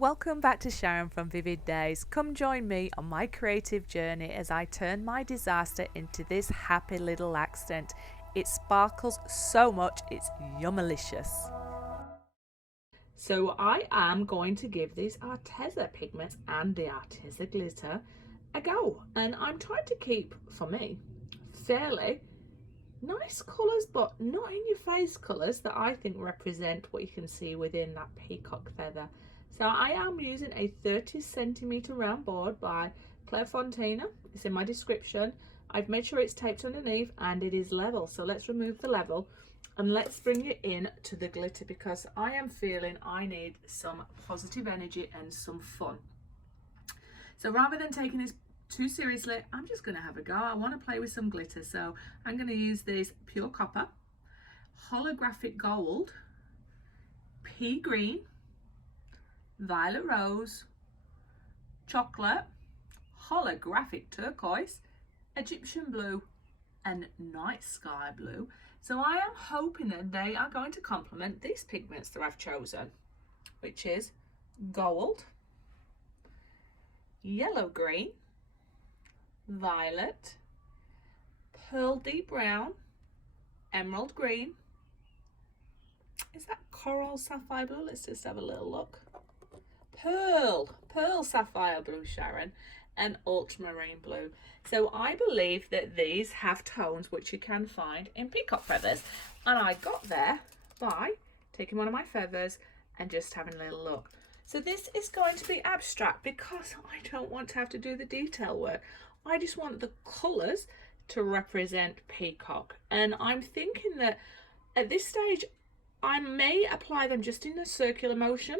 Welcome back to Sharon from Vivid Days. Come join me on my creative journey as I turn my disaster into this happy little accident. It sparkles so much, it's yummalicious. So I am going to give these Arteza pigments and the Arteza glitter a go. And I'm trying to keep, for me, fairly nice colours, but not in your face colours that I think represent what you can see within that peacock feather. So I am using a 30cm round board by Claire Fontina. It's in my description. I've made sure it's taped underneath and it is level. So let's remove the level and let's bring it in to the glitter, because I am feeling I need some positive energy and some fun. So rather than taking this too seriously, I'm just going to have a go. I want to play with some glitter, so I'm going to use this pure copper, holographic gold, pea green, violet rose, chocolate, holographic turquoise, Egyptian blue and night sky blue. So I am hoping that they are going to complement these pigments that I've chosen, which is gold, yellow green, violet, pearl deep brown, emerald green. Is that coral sapphire blue? Let's just have a little look. Pearl sapphire blue, Sharon, and ultramarine blue. So I believe that these have tones which you can find in peacock feathers, and I got there by taking one of my feathers and just having a little look. So this is going to be abstract because I don't want to have to do the detail work. I just want the colours to represent peacock, and I'm thinking that at this stage I may apply them just in a circular motion,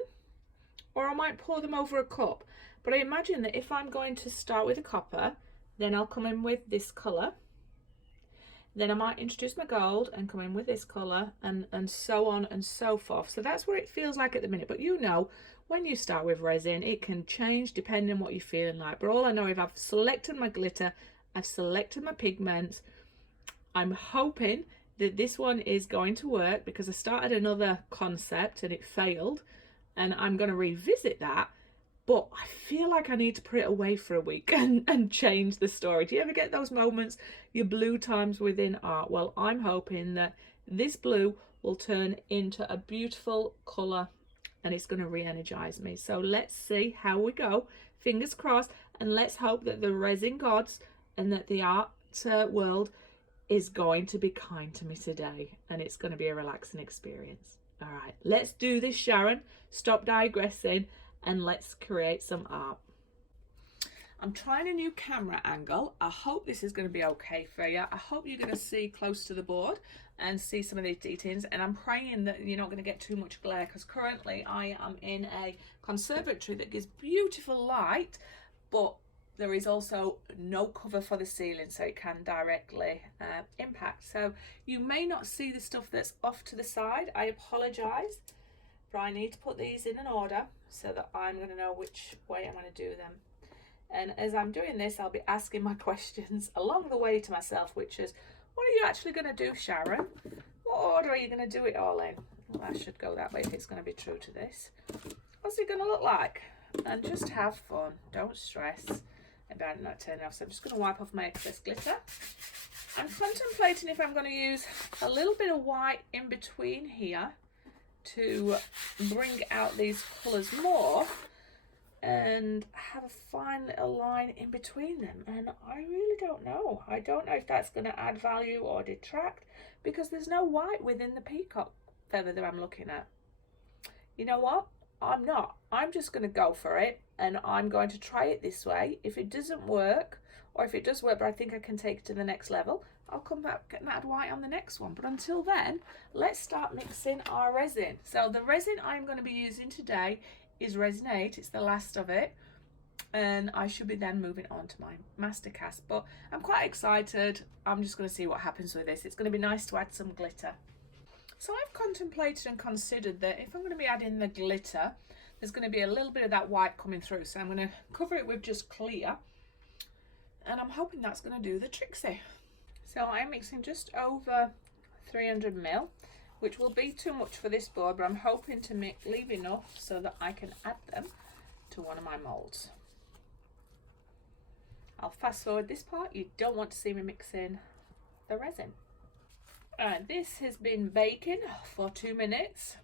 or I might pour them over a cup. But I imagine that if I'm going to start with a copper, then I'll come in with this colour, then I might introduce my gold and come in with this colour, and so on and so forth. So that's what it feels like at the minute. But you know, when you start with resin, it can change depending on what you're feeling like. But all I know is I've selected my glitter, I've selected my pigments. I'm hoping that this one is going to work, because I started another concept and it failed, and I'm going to revisit that. But I feel like I need to put it away for a week and change the story. Do you ever get those moments, your blue times within art? Well, I'm hoping that this blue will turn into a beautiful colour and it's going to re-energize me. So let's see how we go. Fingers crossed, and let's hope that the resin gods and that the art world is going to be kind to me today, and it's going to be a relaxing experience. All right, let's do this, Sharon. Stop digressing and let's create some art. I'm trying a new camera angle. I hope this is going to be okay for you. I hope you're going to see close to the board and see some of these details, and I'm praying that you're not going to get too much glare, because currently I am in a conservatory that gives beautiful light, but there is also no cover for the ceiling, so it can directly impact. So you may not see the stuff that's off to the side. I apologize, but I need to put these in an order so that I'm going to know which way I'm going to do them. And as I'm doing this, I'll be asking my questions along the way to myself, which is, what are you actually going to do, Sharon? What order are you going to do it all in? Well, I should go that way if it's going to be true to this. What's it going to look like? And just have fun. Don't stress about not turning off. So I'm just going to wipe off my excess glitter. I'm contemplating if I'm going to use a little bit of white in between here to bring out these colours more and have a fine little line in between them. And I really don't know. I don't know if that's going to add value or detract, because there's no white within the peacock feather that I'm looking at. You know what? I'm not. I'm just going to go for it, and I'm going to try it this way. If it doesn't work, or if it does work but I think I can take it to the next level, I'll come back and add white on the next one. But until then, let's start mixing our resin. So the resin I'm going to be using today is Resin 8. It's the last of it, and I should be then moving on to my master cast. But I'm quite excited. I'm just going to see what happens with this. It's going to be nice to add some glitter. So I've contemplated and considered that if I'm going to be adding the glitter, there's going to be a little bit of that white coming through. So I'm going to cover it with just clear, and I'm hoping that's going to do the tricksy. So I'm mixing just over 300 ml, which will be too much for this board, but I'm hoping to leave enough so that I can add them to one of my molds. I'll fast forward this part. You don't want to see me mixing the resin. This has been baking for 2 minutes.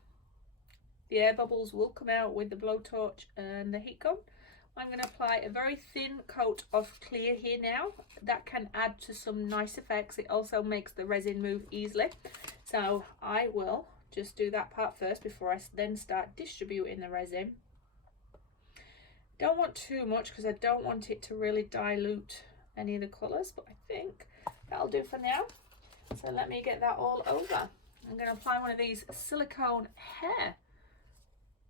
The air bubbles will come out with the blowtorch and the heat gun. I'm going to apply a very thin coat of clear here now. That can add to some nice effects. It also makes the resin move easily. So I will just do that part first before I then start distributing the resin. Don't want too much because I don't want it to really dilute any of the colours, but I think that'll do for now. So let me get that all over. I'm going to apply one of these silicone hair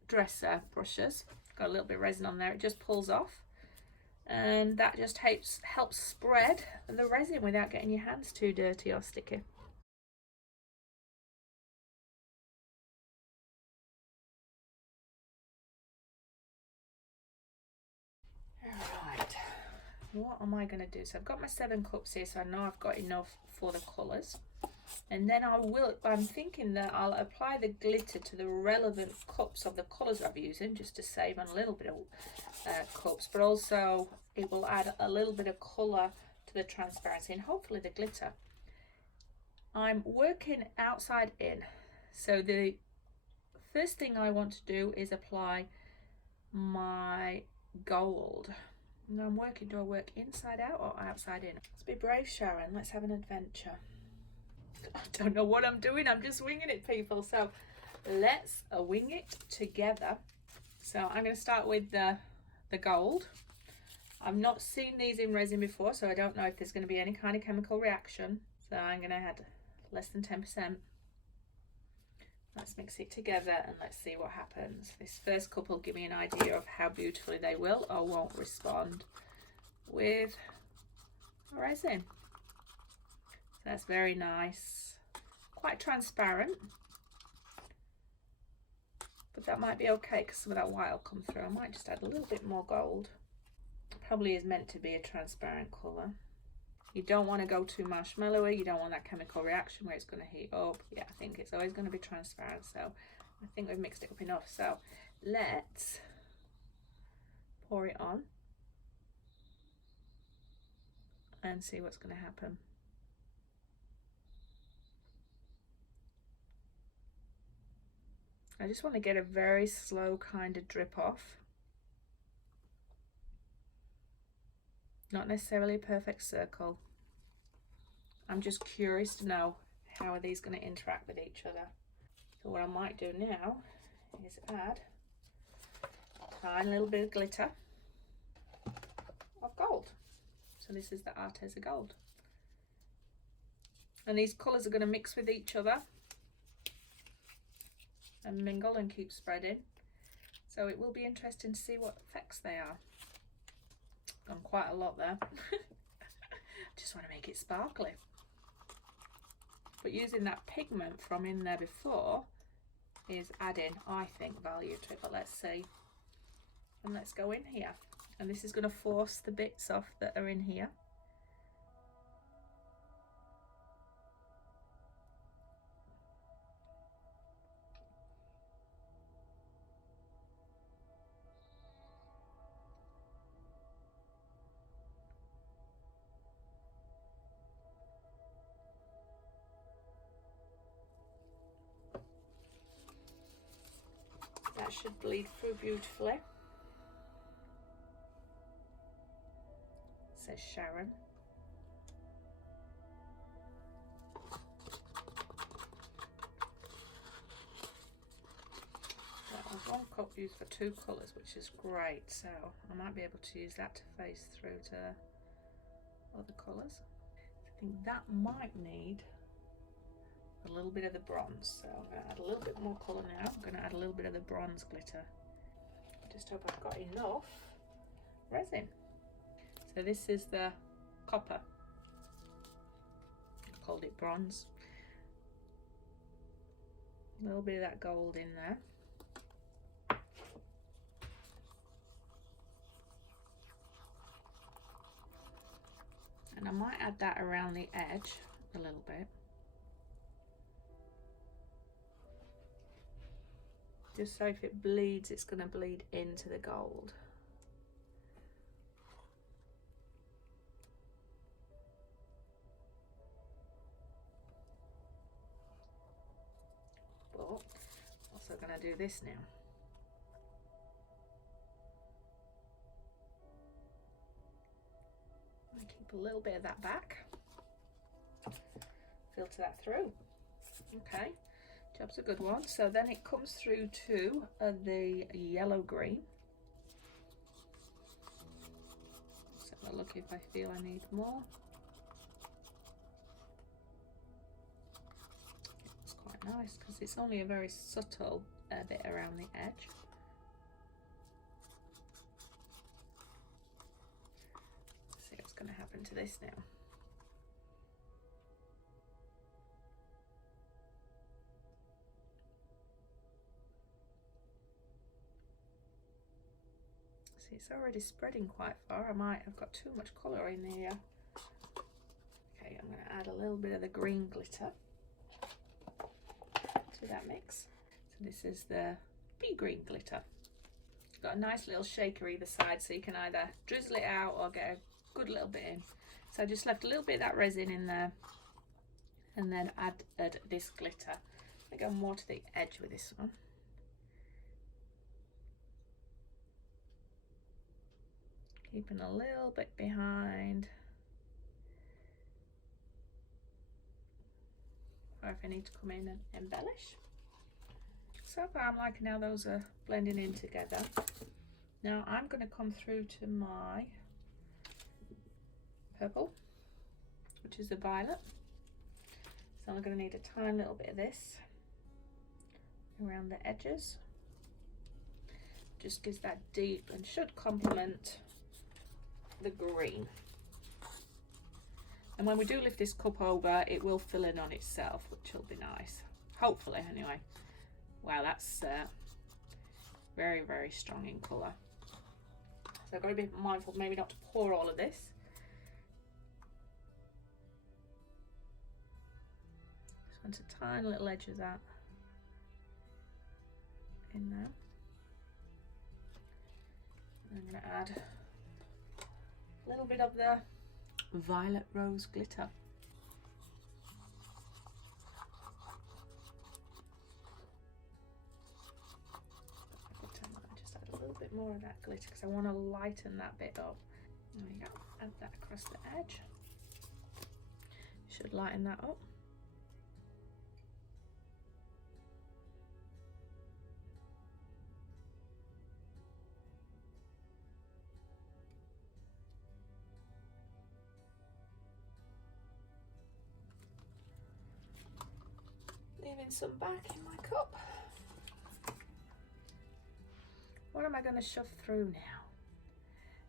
dresser brushes. Got a little bit of resin on there, it just pulls off, and that just helps spread the resin without getting your hands too dirty or sticky. Alright, what am I going to do? So I've got my 7 cups here, so I know I've got enough for the colours. And then I'm thinking that I'll apply the glitter to the relevant cups of the colours I'm using, just to save on a little bit of cups, but also it will add a little bit of colour to the transparency and hopefully the glitter. I'm working outside in, so the first thing I want to do is apply my gold. And I'm working, do I work inside out or outside in? Let's be brave, Sharon, let's have an adventure. I don't know what I'm doing, I'm just winging it, people, so let's wing it together. So I'm going to start with the gold. I've not seen these in resin before, so I don't know if there's going to be any kind of chemical reaction, so I'm going to add less than 10%. Let's mix it together and let's see what happens. This first cup will give me an idea of how beautifully they will or won't respond with resin. That's very nice, quite transparent, but that might be okay because some of that white will come through. I might just add a little bit more gold. Probably is meant to be a transparent colour. You don't want to go too marshmallowy, you don't want that chemical reaction where it's going to heat up. Yeah, I think it's always going to be transparent, so I think we've mixed it up enough. So let's pour it on and see what's going to happen. I just want to get a very slow kind of drip off. Not necessarily a perfect circle. I'm just curious to know how are these going to interact with each other. So what I might do now is add a tiny little bit of glitter of gold. So this is the Arteza Gold. And these colours are going to mix with each other and mingle and keep spreading, so it will be interesting to see what effects they are. Done quite a lot there. Just want to make it sparkly, but using that pigment from in there before is adding, I think, value to it. But let's see, and let's go in here, and this is going to force the bits off that are in here. That should bleed through beautifully, says Sharon. That was 1 cup used for 2 colours, which is great, so I might be able to use that to phase through to other colours. I think that might need a little bit of the bronze, so I'm going to add a little bit more colour now. I'm going to add a little bit of the bronze glitter. Just hope I've got enough resin. So this is the copper. I called it bronze. A little bit of that gold in there. And I might add that around the edge a little bit. Just so if it bleeds, it's going to bleed into the gold. thought, also going to do this now. Keep a little bit of that back. Filter that through. Okay, job's a good one. So then it comes through to the yellow green. Let's have a look if I feel I need more. It's quite nice because it's only a very subtle bit around the edge. Let's see what's going to happen to this now. See, it's already spreading quite far. I might have got too much colour in here. Okay, I'm going to add a little bit of the green glitter to that mix. So this is the pea green glitter. It's got a nice little shaker either side, so you can either drizzle it out or get a good little bit in. So I just left a little bit of that resin in there and then added this glitter. I go more to the edge with this one. Keeping a little bit behind. Or if I need to come in and embellish. So far I'm liking how those are blending in together. Now I'm going to come through to my purple, which is the violet. So I'm going to need a tiny little bit of this around the edges. Just gives that deep and should complement the green. And when we do lift this cup over, it will fill in on itself, which will be nice. Hopefully, anyway. Wow, that's very, very strong in colour. So I've got to be mindful maybe not to pour all of this. Just want a tiny little edge of that in there. And I'm going to add a little bit of the violet rose glitter. Just add a little bit more of that glitter because I want to lighten that bit up. There we go. Add that across the edge. Should lighten that up. Leaving some back in my cup. What am I going to shove through now?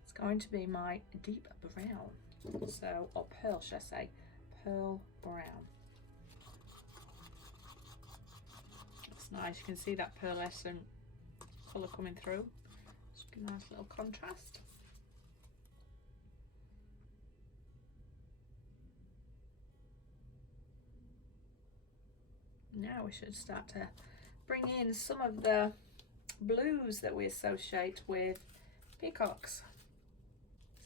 It's going to be my deep brown, so, or pearl, should I say, pearl brown. It's nice. You can see that pearlescent colour coming through. It's a nice little contrast. Now we should start to bring in some of the blues that we associate with peacocks.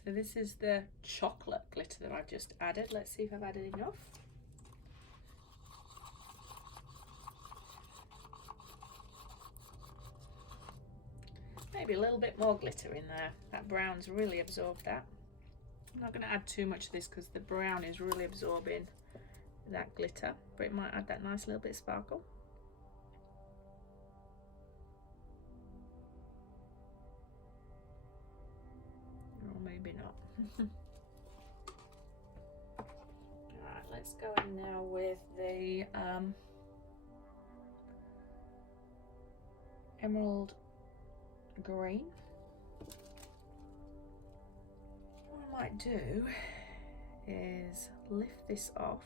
So this is the chocolate glitter that I've just added. Let's see if I've added enough. Maybe a little bit more glitter in there. That brown's really absorbed that. I'm not going to add too much of this because the brown is really absorbing that glitter, but it might add that nice little bit of sparkle. Or maybe not. Alright, let's go in now with the emerald green. What I might do is lift this off.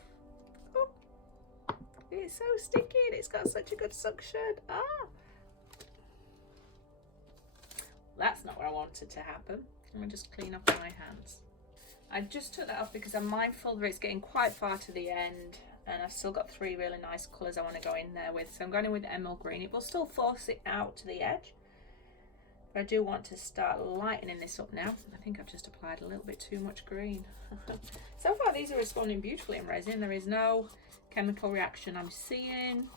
It's so sticky and it's got such a good suction. Ah! That's not what I wanted to happen. I'm going to just clean up my hands. I just took that off because I'm mindful that it's getting quite far to the end and I've still got three really nice colours I want to go in there with. So I'm going in with the emerald green. It will still force it out to the edge. But I do want to start lightening this up now. I think I've just applied a little bit too much green. So far these are responding beautifully in resin. There is no chemical reaction I'm seeing.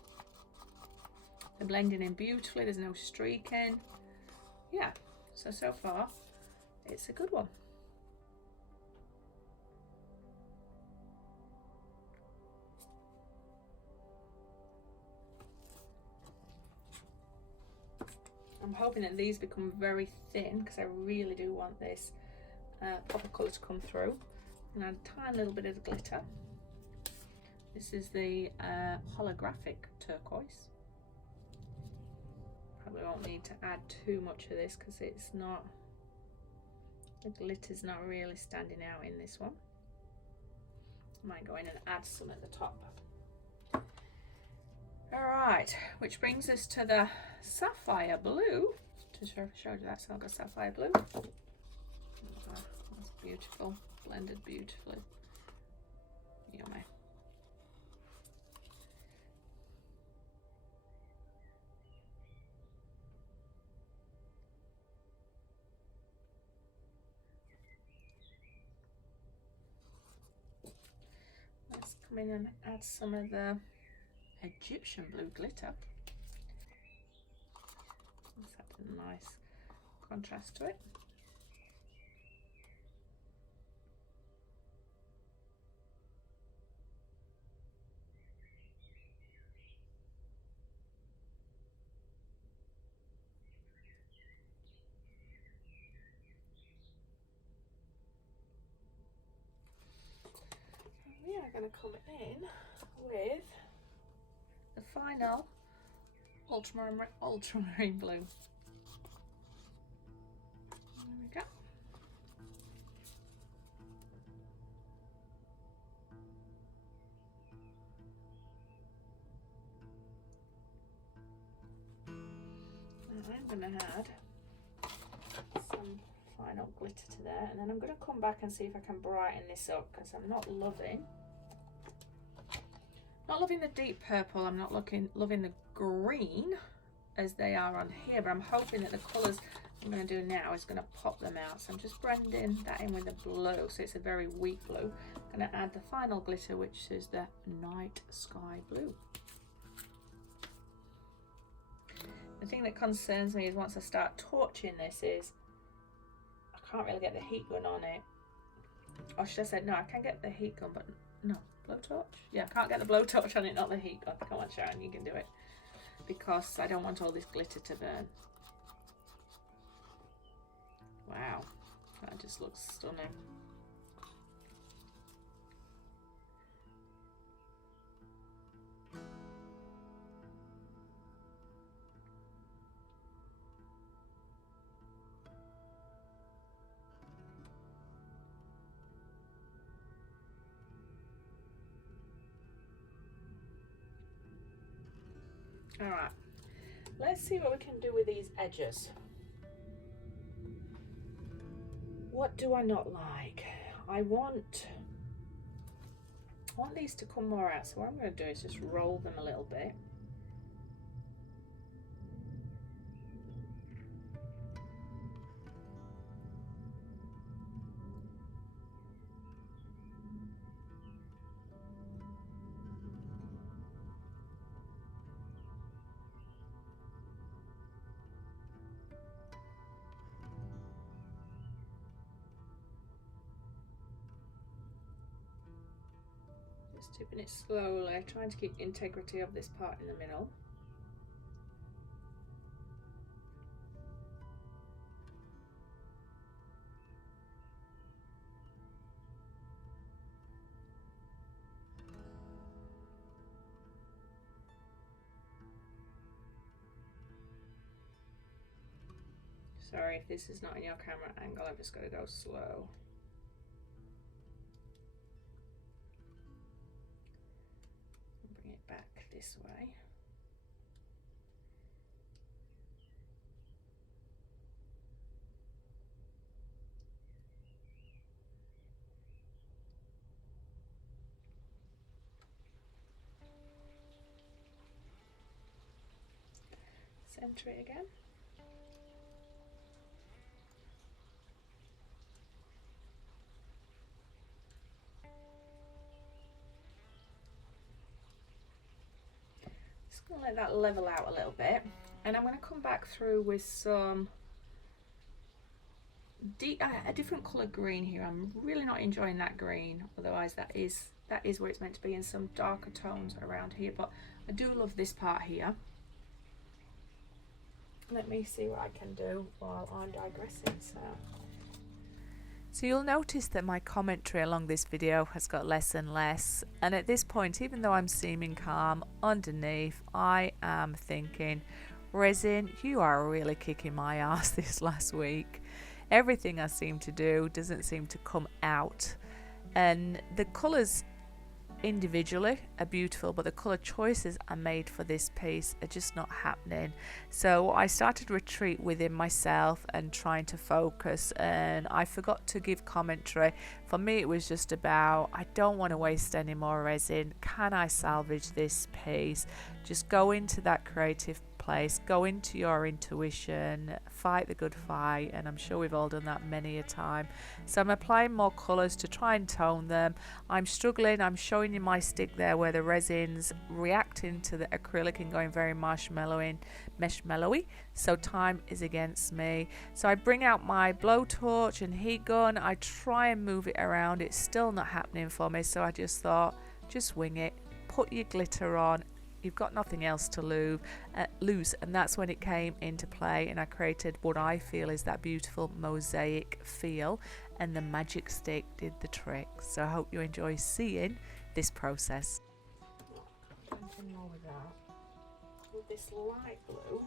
They're blending in beautifully, there's no streaking. Yeah, so far it's a good one. I'm hoping that these become very thin because I really do want this pop of colour to come through. And add a tiny little bit of the glitter. This is the holographic turquoise. Probably won't need to add too much of this because it's not, the glitter's not really standing out in this one. I might go in and add some at the top. Alright, which brings us to the sapphire blue. To show you that, so I'll go sapphire blue. That's beautiful, blended beautifully. Yummy. Let's come in and add some of the Egyptian blue glitter. Let's add a nice contrast to it. We are going to come in with the final ultramarine blue. There we go. I'm going to add some final glitter to there, and then I'm going to come back and see if I can brighten this up because I'm not loving the deep purple. I'm not loving the green as they are on here, but I'm hoping that the colours I'm going to do now is going to pop them out. So I'm just blending that in with the blue, so it's a very weak blue. I'm going to add the final glitter, which is the night sky blue. The thing that concerns me is once I start torching this is I can't really get the heat gun on it. Or should I say, no, I can get the heat gun, but no, blowtorch? Yeah, I can't get the blowtorch on it, not the heat gun. Come on, Sharon, you can do it. Because I don't want all this glitter to burn. Wow, that just looks stunning. All right, let's see what we can do with these edges. What do I not like? I want these to come more out, so what I'm going to do is just roll them a little bit. Just tipping it slowly, trying to keep the integrity of this part in the middle. Sorry if this is not in your camera angle, I've just got to go slow. Bring it back this way. Center it again. I'll let that level out a little bit, and I'm going to come back through with some a different colour green here. I'm really not enjoying that green, otherwise that is where it's meant to be, in some darker tones around here, but I do love this part here. Let me see what I can do while I'm digressing. So you'll notice that my commentary along this video has got less and less, and at this point, even though I'm seeming calm, underneath I am thinking, Resin, you are really kicking my ass this last week. Everything I seem to do doesn't seem to come out, and the colours individually are beautiful, but the colour choices I made for this piece are just not happening. So I started to retreat within myself and trying to focus, and I forgot to give commentary. For me it was just about, I don't want to waste any more resin. Can I salvage this piece? Just go into that creative place, go into your intuition, fight the good fight, and I'm sure we've all done that many a time. So I'm applying more colours to try and tone them. I'm struggling. I'm showing you my stick there where the resin's reacting to the acrylic and going very marshmallowy, so time is against me. So I bring out my blowtorch and heat gun. I try and move it around. It's still not happening for me, so I just thought, just wing it, put your glitter on. You've got nothing else to lose, and that's when it came into play, and I created what I feel is that beautiful mosaic feel, and the magic stick did the trick. So I hope you enjoy seeing this process. Something more with that. With this light blue,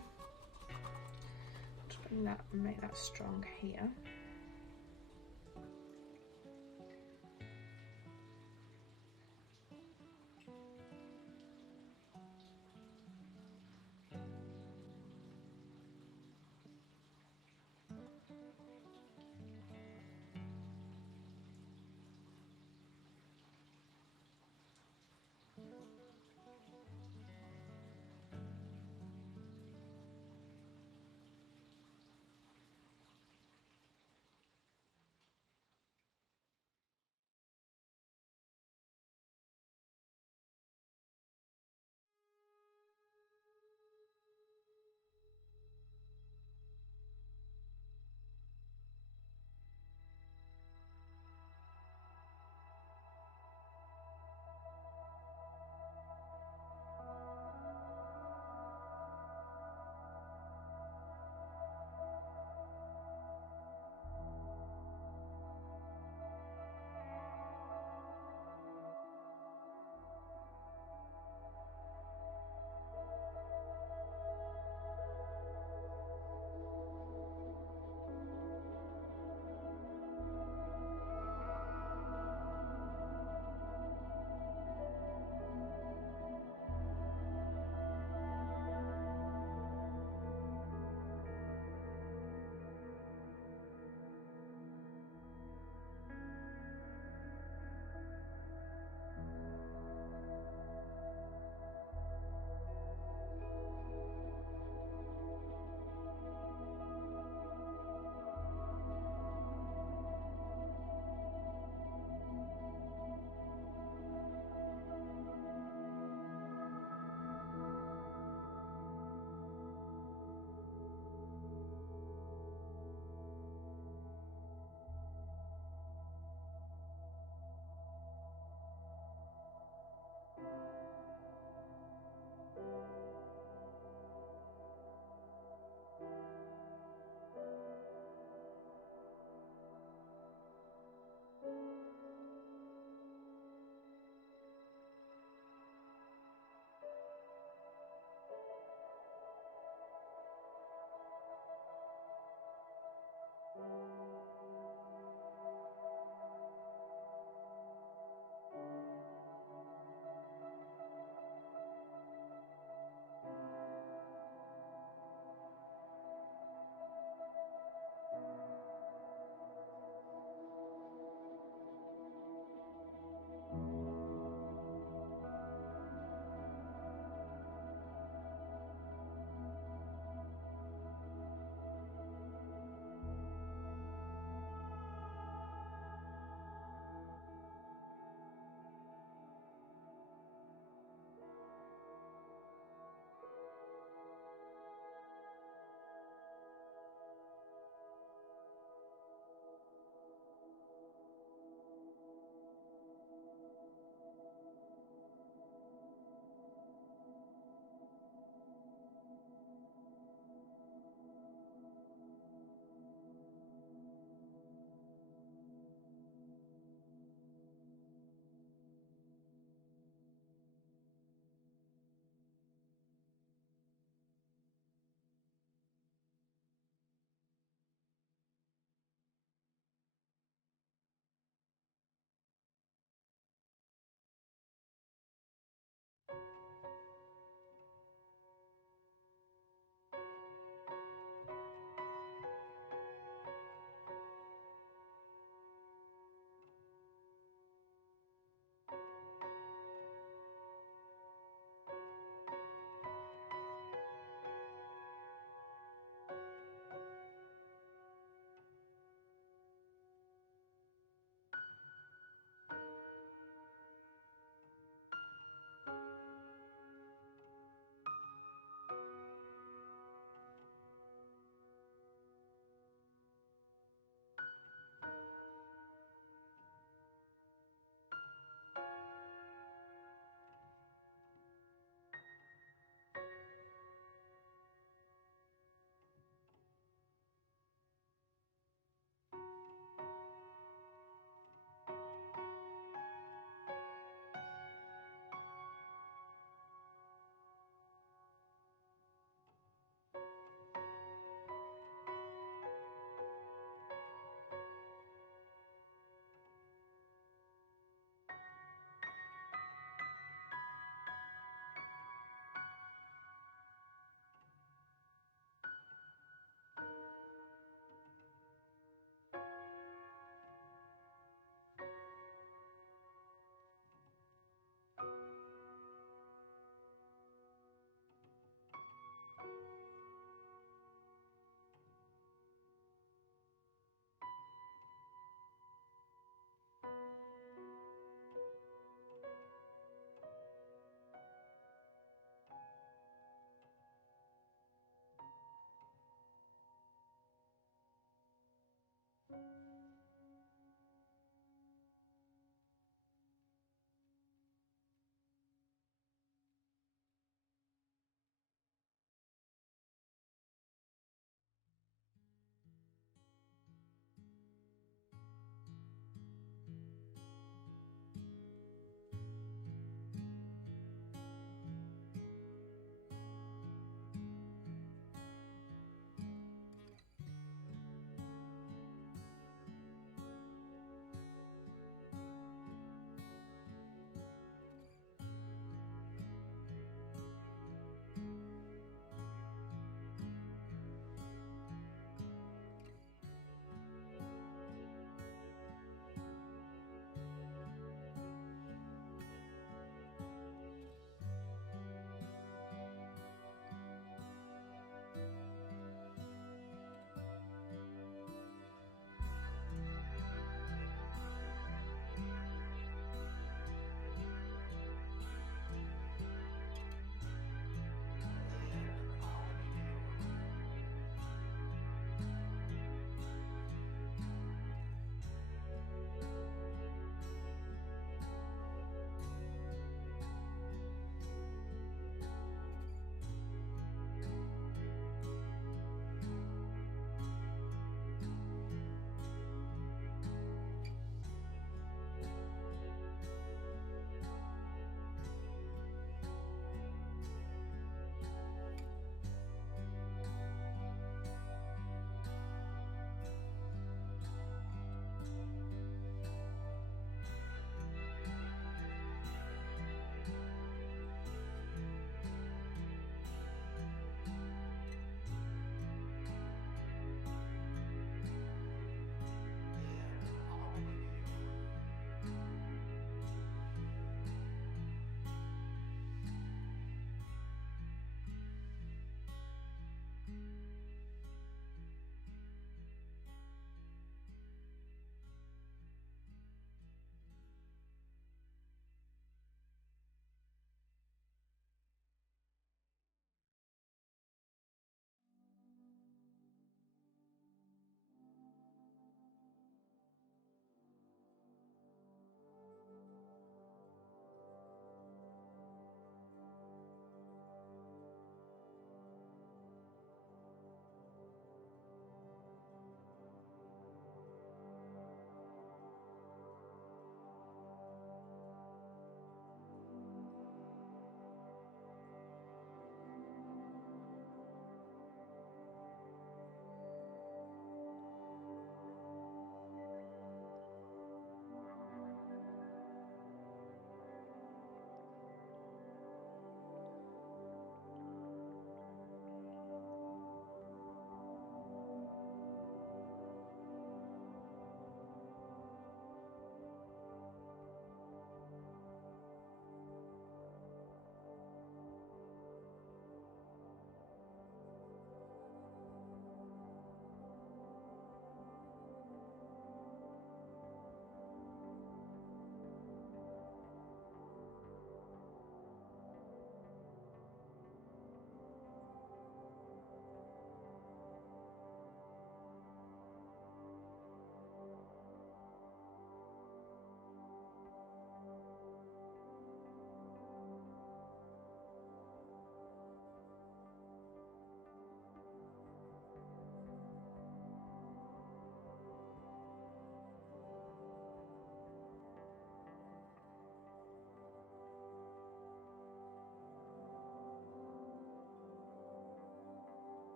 just bring that and make that strong here.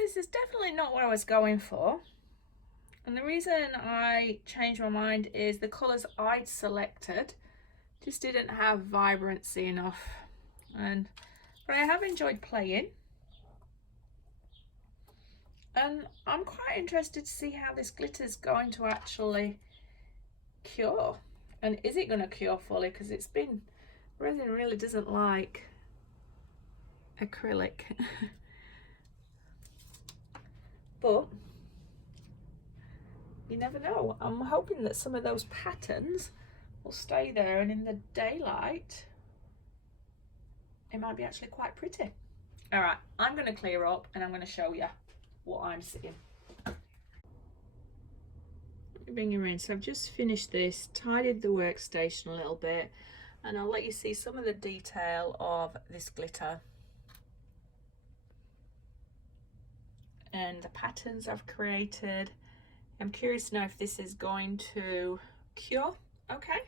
this is definitely not what I was going for. And the reason I changed my mind is the colours I'd selected just didn't have vibrancy enough. But I have enjoyed playing. And I'm quite interested to see how this glitter is going to actually cure. And is it going to cure fully? Because resin really doesn't like acrylic. But you never know. I'm hoping that some of those patterns will stay there, and in the daylight it might be actually quite pretty. All right, I'm going to clear up and I'm going to show you what I'm seeing. Let me bring you in. So I've just finished this, tidied the workstation a little bit, and I'll let you see some of the detail of this glitter and the patterns I've created. I'm curious to know if this is going to cure okay.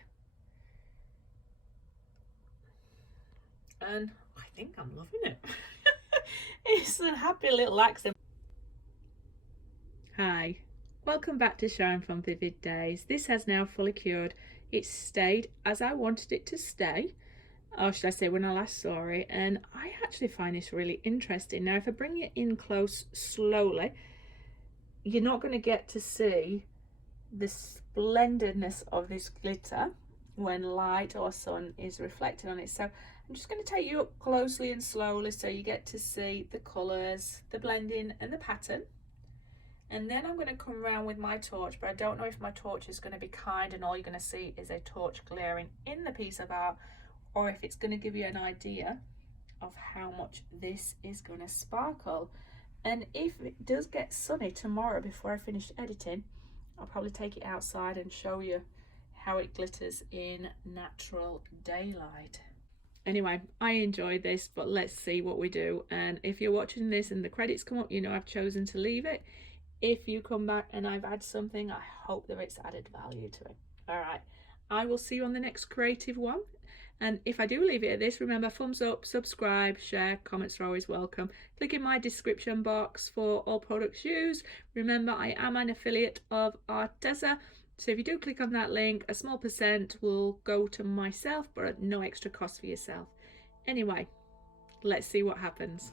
And I think I'm loving it. It's a happy little accent. Hi, welcome back to Sharon from Vivid Days. This has now fully cured. It stayed as I wanted it to stay, or should I say when I last saw it, and I actually find this really interesting. Now if I bring it in close slowly, you're not going to get to see the splendidness of this glitter when light or sun is reflected on it. So I'm just going to take you up closely and slowly so you get to see the colours, the blending and the pattern. And then I'm going to come around with my torch, but I don't know if my torch is going to be kind and all you're going to see is a torch glaring in the piece of art, or if it's going to give you an idea of how much this is going to sparkle. And if it does get sunny tomorrow before I finish editing, I'll probably take it outside and show you how it glitters in natural daylight. Anyway, I enjoyed this, but let's see what we do. And if you're watching this and the credits come up, you know I've chosen to leave it. If you come back and I've added something, I hope that it's added value to it. All right, I will see you on the next creative one. And if I do leave it at this, remember, thumbs up, subscribe, share, comments are always welcome. Click in my description box for all products used. Remember, I am an affiliate of Arteza, so if you do click on that link, a small percent will go to myself, but at no extra cost for yourself. Anyway, let's see what happens.